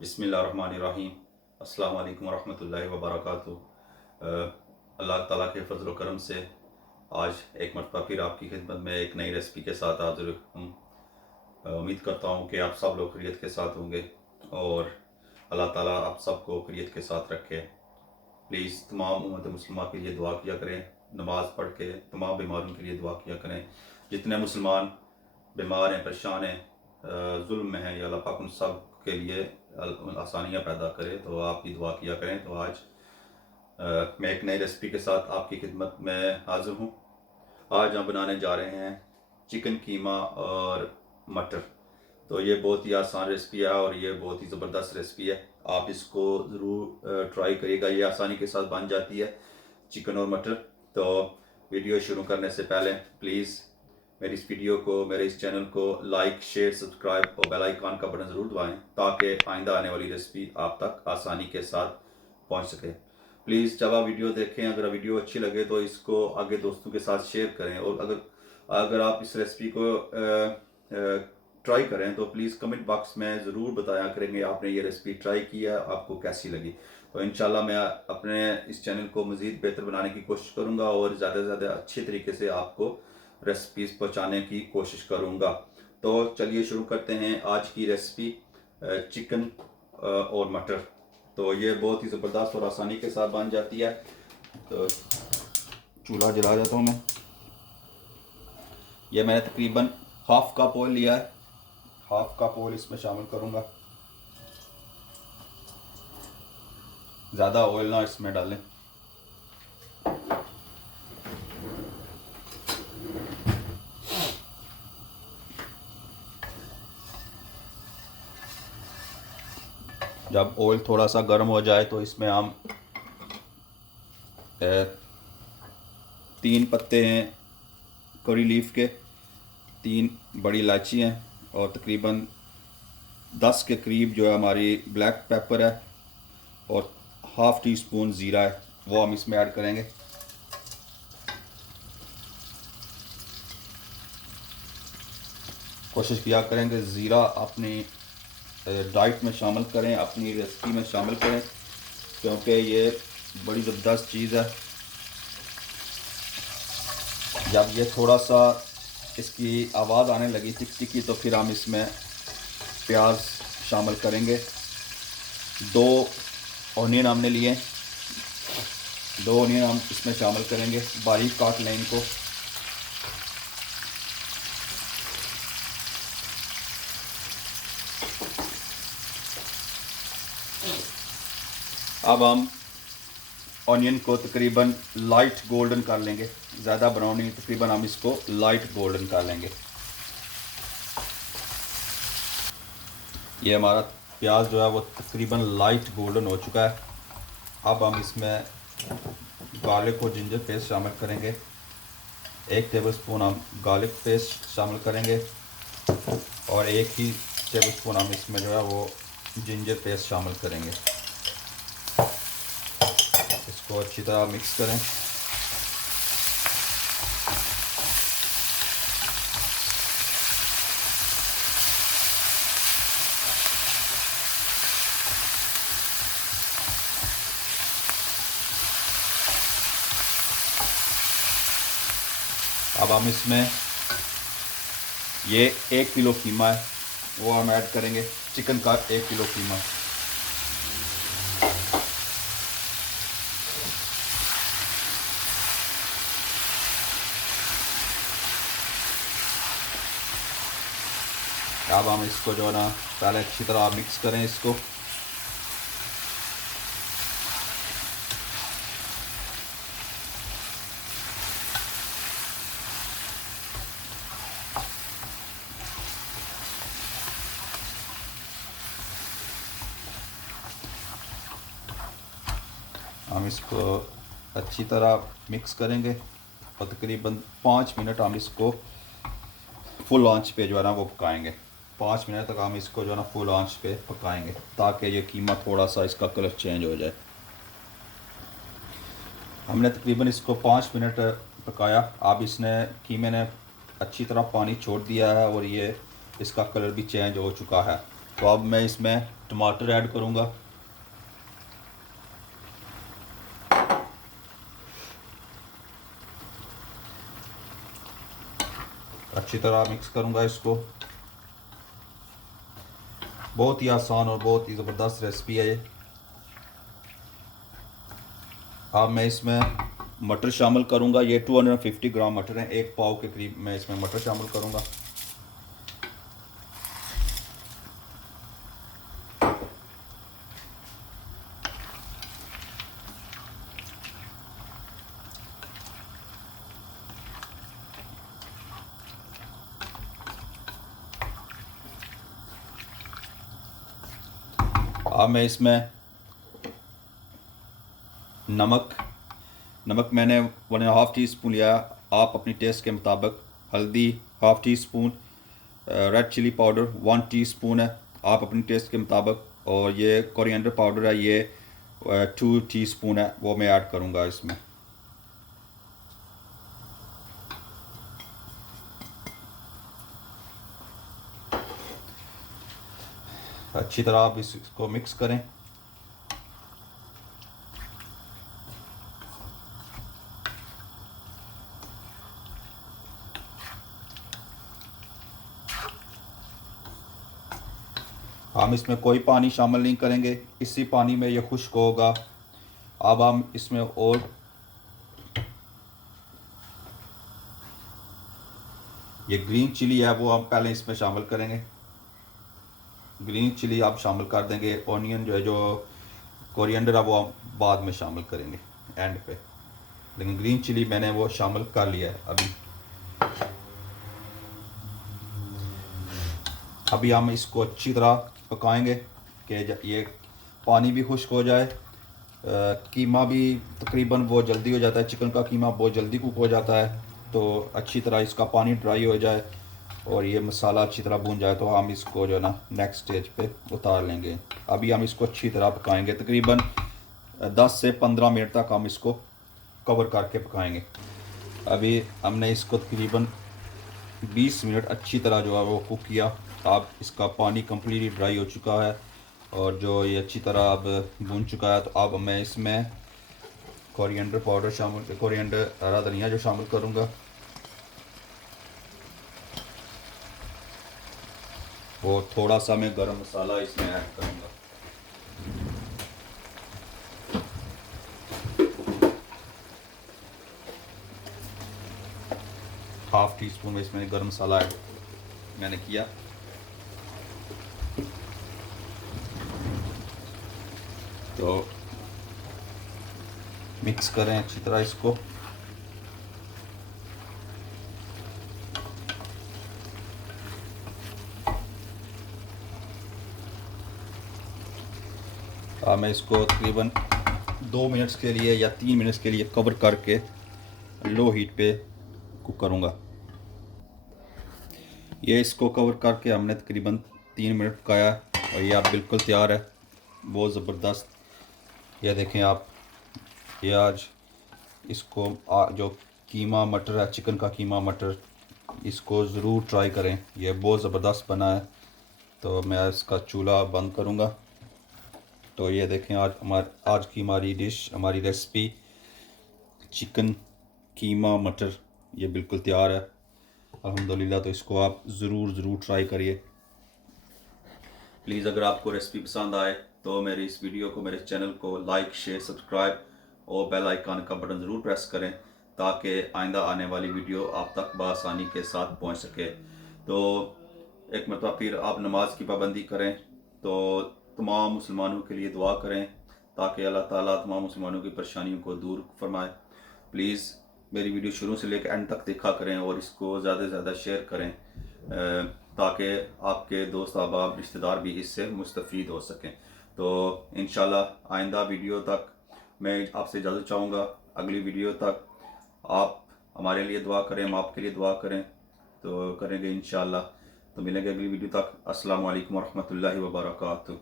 बिस्मिल्लाहिर्रहमानिर्रहीम। अस्सलाम वालेकुम रहमतुल्लाहि व बरकातुहू। अल्लाह ताला के फजल करम से आज एक मरतबा फिर आपकी खिदमत में एक नई रेसिपी के साथ हाजिर हूँ। उम्मीद करता हूँ कि आप सब लोग खैरियत के साथ होंगे और अल्लाह ताला आप सबको खैरियत के साथ रखे। प्लीज़ तमाम उम्मत मुस्लिमा के लिए दुआ किया करें, नमाज़ पढ़ के तमाम बीमारों के लिए दुआ किया करें। जितने मुसलमान बीमार हैं, परेशान हैं, जुल्म में हैं, या अल्लाह पाक उन सब के लिए आसानियाँ पैदा करे, तो आप भी दुआ किया करें। तो आज मैं एक नई रेसिपी के साथ आपकी खिदमत में हाजिर हूँ। आज हम बनाने जा रहे हैं चिकन कीमा और मटर। तो ये बहुत ही आसान रेसिपी है और ये बहुत ही ज़बरदस्त रेसिपी है। आप इसको ज़रूर ट्राई करिएगा, ये आसानी के साथ बन जाती है चिकन और मटर। तो वीडियो शुरू करने से पहले प्लीज़ मेरी इस वीडियो को, मेरे इस चैनल को लाइक, शेयर, सब्सक्राइब और बेल आइकन का बटन ज़रूर दबाएं ताकि आइंदा आने वाली रेसिपी आप तक आसानी के साथ पहुंच सके। प्लीज़ जब आप वीडियो देखें, अगर वीडियो अच्छी लगे तो इसको आगे दोस्तों के साथ शेयर करें, और अगर आप इस रेसिपी को ट्राई करें तो प्लीज़ कमेंट बॉक्स में ज़रूर बताया करेंगे आपने ये रेसिपी ट्राई की है, आपको कैसी लगी। तो इंशाल्लाह मैं अपने इस चैनल को मज़ीद बेहतर बनाने की कोशिश करूँगा और ज़्यादा से ज़्यादा अच्छे तरीके से आपको रेसिपीज़ पहुँचाने की कोशिश करूँगा। तो चलिए शुरू करते हैं आज की रेसिपी, चिकन और मटर। तो ये बहुत ही ज़बरदस्त और आसानी के साथ बन जाती है। तो चूल्हा जला देता हूँ मैं। ये मैंने तकरीबन हाफ़ कप ऑयल लिया है, हाफ कप ऑयल इसमें शामिल करूंगा। ज़्यादा ऑयल ना इसमें डालें। जब ऑयल थोड़ा सा गर्म हो जाए तो इसमें हम 3 पत्ते हैं करी लीफ के, 3 बड़ी इलायची हैं और तकरीबन 10 के करीब जो है हमारी ब्लैक पेपर है और हाफ़ टी स्पून ज़ीरा है, वो हम इसमें ऐड करेंगे। कोशिश किया करेंगे ज़ीरा अपनी डाइट में शामिल करें, अपनी रेसिपी में शामिल करें, क्योंकि ये बड़ी ज़बरदस्त चीज़ है। जब ये थोड़ा सा इसकी आवाज़ आने लगी तिक तिकी, तो फिर हम इसमें प्याज शामिल करेंगे। 2 ऑनियन हमने लिए, 2 ऑनियन हम इसमें शामिल करेंगे, बारीक काट लें इनको। अब हम ऑनियन को तकरीबन लाइट गोल्डन कर लेंगे, ज़्यादा ब्राउन नहीं, तकरीबन हम इसको लाइट गोल्डन कर लेंगे। ये हमारा प्याज जो है वो तकरीबन लाइट गोल्डन हो चुका है। अब हम इसमें गार्लिक और जिंजर पेस्ट शामिल करेंगे। 1 टेबलस्पून हम गार्लिक पेस्ट शामिल करेंगे और 1 ही टेबलस्पून हम इसमें जो है वो जिंजर पेस्ट शामिल करेंगे। इसको अच्छी तरह मिक्स करें। अब हम इसमें ये 1 किलो कीमा है वो हम ऐड करेंगे, चिकन का 1 किलो कीमा। अब हम इसको जो है ना पहले अच्छी तरह मिक्स करें इसको। हम इसको अच्छी तरह मिक्स करेंगे और तकरीबन 5 मिनट हम इसको फुल आंच पे जो है ना वो पकाएंगे। 5 मिनट तक हम इसको जो है ना फुल आंच पे पकाएंगे ताकि ये कीमा थोड़ा सा इसका कलर चेंज हो जाए। हमने तकरीबन इसको 5 मिनट पकाया। अब इसने कीमे ने अच्छी तरह पानी छोड़ दिया है और ये इसका कलर भी चेंज हो चुका है। तो अब मैं इसमें टमाटर ऐड करूँगा। अच्छी तरह मिक्स करूँगा इसको। बहुत ही आसान और बहुत ही ज़बरदस्त रेसिपी है ये। अब मैं इसमें मटर शामिल करूँगा। ये 250 ग्राम मटर हैं, 1 पाव के करीब मैं इसमें मटर शामिल करूँगा। अब मैं इसमें नमक मैंने 1.5 टीस्पून लिया। आप अपनी टेस्ट के मुताबिक। हल्दी 1/2 teaspoon, red chilli powder 1 teaspoon है, आप अपनी टेस्ट के मुताबिक। और ये कोरिएंडर पाउडर है, ये 2 टीस्पून है, वो मैं ऐड करूँगा इसमें। अच्छी तरह आप इसको मिक्स करें। हम इसमें कोई पानी शामिल नहीं करेंगे, इसी पानी में ये खुश्क होगा। अब हम इसमें और ये ग्रीन चिली है वो हम पहले इसमें शामिल करेंगे। ग्रीन चिली आप शामिल कर देंगे। ऑनियन जो है, जो कोरिएंडर है, वो हम बाद में शामिल करेंगे एंड पे। लेकिन ग्रीन चिली मैंने वो शामिल कर लिया है अभी। अभी हम इसको अच्छी तरह पकाएंगे कि ये पानी भी खुश्क हो जाए। कीमा भी तकरीबन बहुत जल्दी हो जाता है, चिकन का कीमा बहुत जल्दी कुक हो जाता है। तो अच्छी तरह इसका पानी ड्राई हो जाए और ये मसाला अच्छी तरह भून जाए तो हम इसको जो है ना नेक्स्ट स्टेज पे उतार लेंगे। अभी हम इसको अच्छी तरह पकाएंगे, तकरीबन 10 से 15 मिनट तक हम इसको कवर करके पकाएंगे। अभी हमने इसको तकरीबन 20 मिनट अच्छी तरह जो है वो कुक किया। अब इसका पानी कम्प्लीटली ड्राई हो चुका है और जो ये अच्छी तरह अब भून चुका है। तो अब मैं इसमें कोरिएंडर पाउडर शामिल, कोरिएंडर हरा धनिया जो शामिल करूँगा, और थोड़ा सा मैं गरम मसाला इसमें ऐड करूँगा। हाफ टी स्पून में इसमें गरम मसाला ऐड मैंने किया। तो मिक्स करें अच्छी तरह इसको। मैं इसको तकरीबन 2 मिनट्स के लिए या 3 मिनट्स के लिए कवर करके लो हीट पे कुक करूँगा। ये इसको कवर करके हमने तकरीबन 3 मिनट पकाया और ये अब बिल्कुल तैयार है, बहुत ज़बरदस्त। ये देखें आप, ये आज इसको जो कीमा मटर है, चिकन का कीमा मटर, इसको ज़रूर ट्राई करें, ये बहुत ज़बरदस्त बना है। तो मैं इसका चूल्हा बंद करूँगा। तो ये देखें आज की हमारी डिश, हमारी रेसिपी चिकन कीमा मटर, ये बिल्कुल तैयार है अल्हम्दुलिल्लाह। तो इसको आप ज़रूर ट्राई करिए। प्लीज़ अगर आपको रेसिपी पसंद आए तो मेरी इस वीडियो को, मेरे चैनल को लाइक, शेयर, सब्सक्राइब और बेल आइकन का बटन ज़रूर प्रेस करें ताकि आइंदा आने वाली वीडियो आप तक बआसानी के साथ पहुंच सके। तो एक मरतबा फिर आप नमाज की पाबंदी करें, तो तमाम मुसलमानों के लिए दुआ करें ताकि अल्लाह ताला तमाम मुसलमानों की परेशानियों को दूर फरमाए। प्लीज़ मेरी वीडियो शुरू से लेकर एंड तक देखा करें और इसको ज़्यादा से ज़्यादा शेयर करें ताकि आपके दोस्त, अहबाब, रिश्तेदार भी इससे मुस्तफ़ीद हो सकें। तो इंशाल्लाह आइंदा वीडियो तक मैं आपसे इजाज़त चाहूँगा। अगली वीडियो तक आप हमारे लिए दुआ करें, हम आपके लिए दुआ करें, तो करेंगे इंशाल्लाह। तो मिलेंगे अगली वीडियो तक। अस्सलामु अलैकुम वरहमतुल्लाहि वबरकातुहू।